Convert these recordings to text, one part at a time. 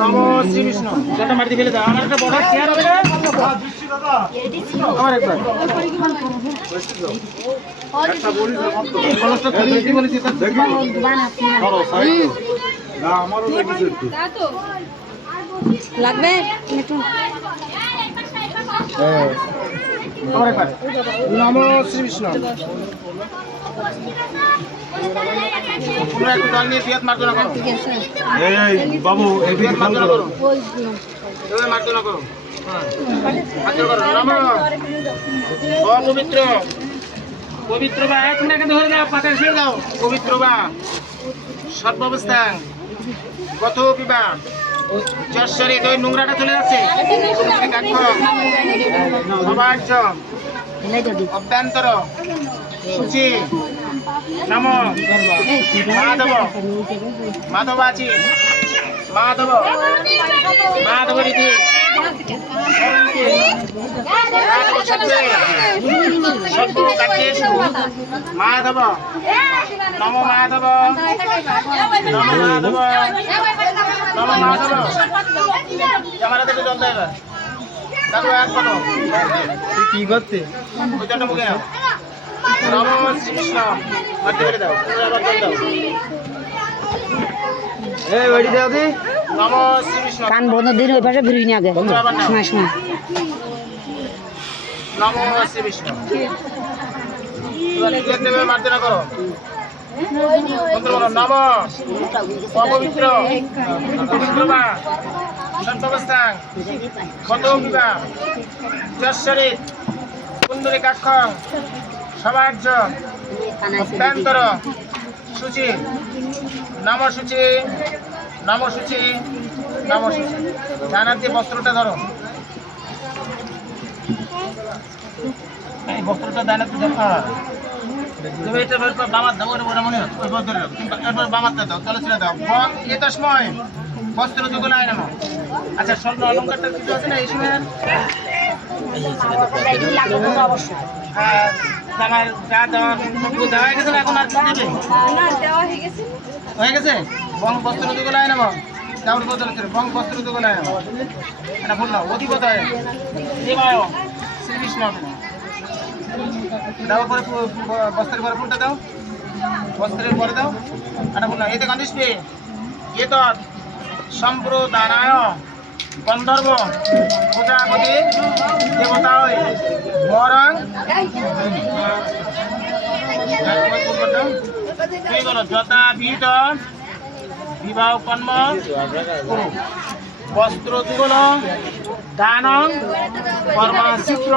নমো শ্রী বিষ্ণু। জলটা মাটি ফেলে দাও। আমার একটা বড় চেয়ার হবে না? আমার একবার একটা বলি এই কলসটা তুমি কি বলেছি তা দেখি ধরো সাইড না আমারও লেগেছে একটু লাগবে একটু হ্যাঁ আমার একবার নমো শ্রী বিষ্ণু। তোমরা একটু জল নিয়ে পিয়াজ মার্জনা করো। ঠিক আছে এই বাবু এই পিয়াজ মার্জনা করো। এই মার্জনা করো। হ্যাঁ মার্জনা করো। নমো অপবিত্র পবিত্র বা এক মিনিট ধরে দাও, পাতা ছেড়ে দাও। পবিত্র বা সর্বাবস্থান গত বিবাহ যশ্বরী ওই নোংরাটা চলে যাচ্ছে। সবার্য অভ্যন্তর সূচি নম মাধব মাধবাচি মাধব মাধব রীতি মাধব নম মাধব নম মাধব নম মাধব আমার হাতে জল দেয় এবার তারপর এক কথা কি করতে ওই জলটা মুখে নাও। নম শ্রীকৃষ্ণ মারতে পেরে দাও আবার জল দাও। এই ওইটি দাও দি নম শ্রীকৃষ্ণ কান বন্ধ দিন ওই পাশে ঘুরিনি আগে সময় সময় নম শ্রীকৃষ্ণ মারতে না করো নম অপবিত্র পবিত্রবা সর্বাবস্থান গত বিবাহ যশ্বরী কুন্দরী কাক্ষ সবার্য অভ্যন্তর সূচি নমসূচি নমসূচি নমসূচি জানার দিয়ে বস্ত্রটা ধরো। এই বস্ত্রটা দানাতে দেখা তুমি এটা বামার দাও ওরা মনে হয় ওই বস্ত্র এরপর বামারটা দাও তাহলে ছেড়ে দাও এটা সময় বস্ত্র যুগ নাই না। আচ্ছা স্বর্ণ অলঙ্কারটা কিছু আছে না এই সময় অবশ্যই আমার যা দেওয়া হয়ে গেছে এখন আর দেবে হয়ে গেছে বং বস্ত্র যুগ নাই না দাউর বদল বং বস্ত্র যুগ নাই না এটা ভুল না অধিকতায় দেবায় শ্রীকৃষ্ণ দাও পরে বস্ত্রের পরে ফুলটা দাও বস্ত্রের পরে দাও এটা ভুল না এতে কন্ডিশনে এ তো সম্প্রদানায় গন্ধর্ব প্রজাপতি দেবতা বরং যথাবিধ বিবাহ কর্ম করু বস্ত্র যুগল দান কর্মাশিক্র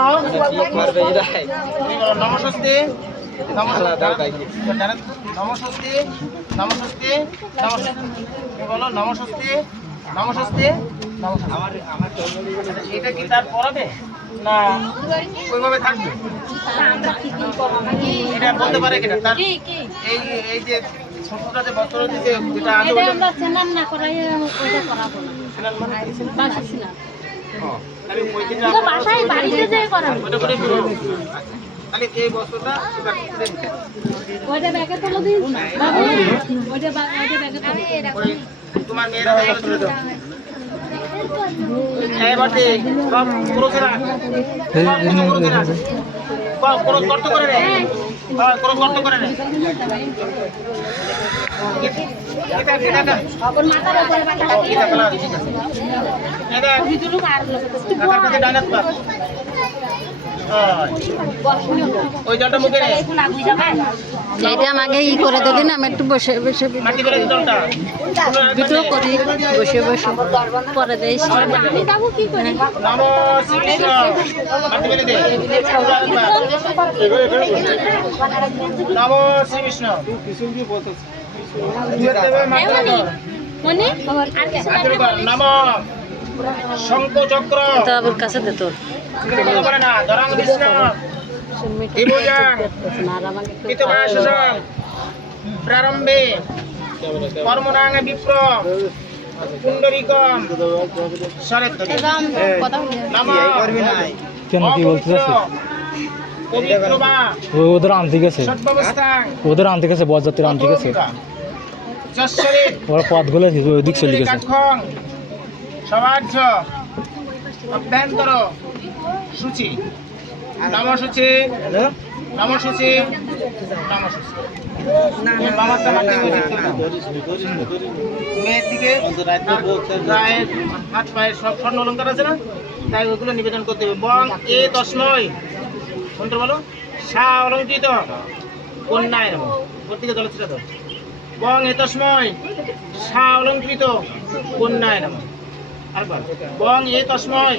নমস্তে নমস্তে নমস্তে নমস্তে বলো নমস্তে নমস্তে এটা কি তার পড়াবে না ওইভাবে থাকবে এটা বলতে পারে কিনা তার এই এই যে ছোটটা যে বস্ত্র দিতে যেটা আগে আমরা স্নান না করাই ওইটা করাবো না স্নান মানে বাসি স্নান তাহলে ওই দিন আমরা বাসায় বাড়িতে যাই করাবো ওটা করে দিও। তাহলে এই বস্ত্রটা ওইটা ব্যাগে তুলে দিন বাবু ওইটা ব্যাগে তুলে তোমার মেয়েরা ব্যাগে তুলে দাও। এই বাটি সব পুরোছেরা কোনো গর্ত করে রে কোনো গর্ত করে রে এটা এটা আপন মাথার উপরে পাতা রাখি ঠিক আছে এটা ভিতরে আর কাটা ডানাত পা ওই জলটা মুখে রে এইটা আমাকে ই করে দিদি না আমি একটু বসে বসে মাটি করে জলটা ভিডিও করি বসে বসে পরে দেই বাবু কি করে নম শ্রীকৃষ্ণ মাটি করে দে নম শ্রীকৃষ্ণ কিসুম দিয়ে বলতে মনে আর কিছু নম শঙ্খ চক্র তোর কাছে দে তোর করে না ধরং বিষ্ণু প্রারম্ভে কর্মনাং বিপ্র পুণ্ডরিকম ওদের আনতে গেছে বরযাত্রীরা আনতে গেছে ওরা পথগুলো ওই দিক চলে গেছে সমাজ অভ্যন্তর সূচি নমসূচি নমসূচি নমসূচি বাবার তামার মেয়ের দিকে গায়ের হাত পায়ের সব স্বর্ণ অলঙ্কার আছে না, তাই ওগুলো নিবেদন করতে হবে। বং এ তস্ময় মন্ত্র বলো, সা অলঙ্কৃত কন্যায় নমঃ। ওর দিকে জল ছিটা দাও। বং এ তস্ময় সা অলঙ্কৃত কন্যায় নমঃ। আরেকবার বং এ তস্ময়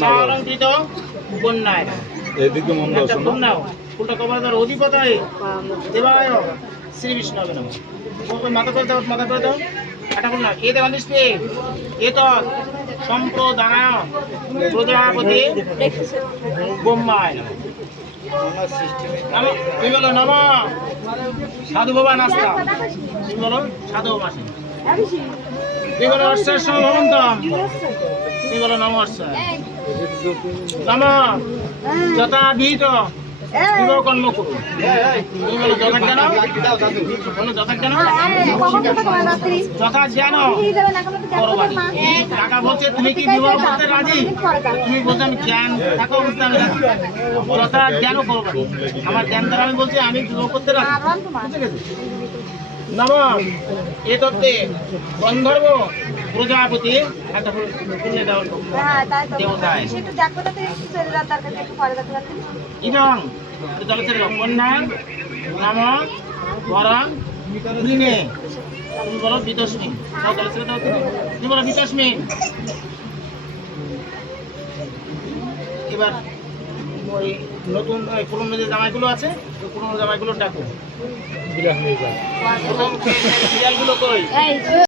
সা অলঙ্কৃত কন্যায় নমঃ। এদিকে মন দাও, একটা ফুল নাও, ফুলটা কবর দাও। অধিপতায় দেবায় শ্রী বিষ্ণুবে নমঃ। মাথা করে দাও, মাথা করে দাও। একটা ফুল নাও। এ দেবানিষ্ঠে এত সম্প্রদায় প্রজাপতি ব্রহ্মায় নমঃ। তুমি বলো নম সাধু বাবা নাস্তা। তুমি বলো সাধু বাবা। তুমি বলো অর্ষার ভবন্তম। তুমি বলো নম অর্ষায়। নম যথাবিহিত বিবাহ কর্ম করুন। তুমি বলো যথাজ্ঞান। বলো যথাজ্ঞান। যথাজ্ঞান করবানি। টাকা বলছে তুমি কি বিবাহ করতে রাজি? তুমি বলছো আমি জ্ঞান থাকা অবস্থা আমি রাজি। যথাজ্ঞান করবানি। আমার জ্ঞান দ্বারা আমি বলছি আমি বিবাহ করতে রাজি। নম এ তত্ত্বে গন্ধর্ব প্রজাপতি একটা দেবতায় ইদং জলচের কন্যা নাম বরং ঋণে। তুমি বলো বিতস্মি। জলচের দাও তুমি বলো বিতস্মি। এবার ওই নতুন পুরনো যে জামাইগুলো আছে ওই পুরনো জামাইগুলো ডাকো। বিড়ালগুলো কই?